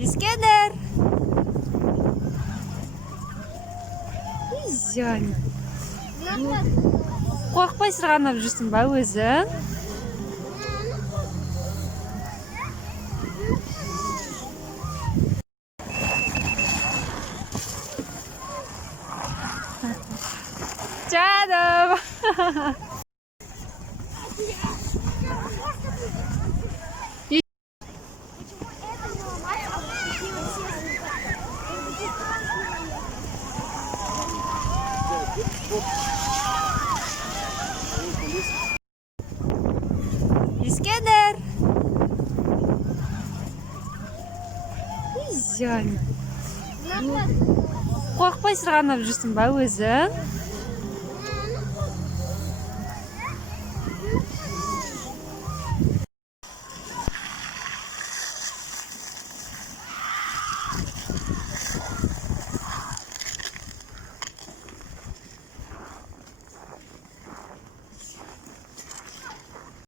İskender. Жан. Қорықпай сырғанап жүрсің ба өзің? Canım. İskender. Жан. Қорықпай сырғанап жүрсің ба өзің?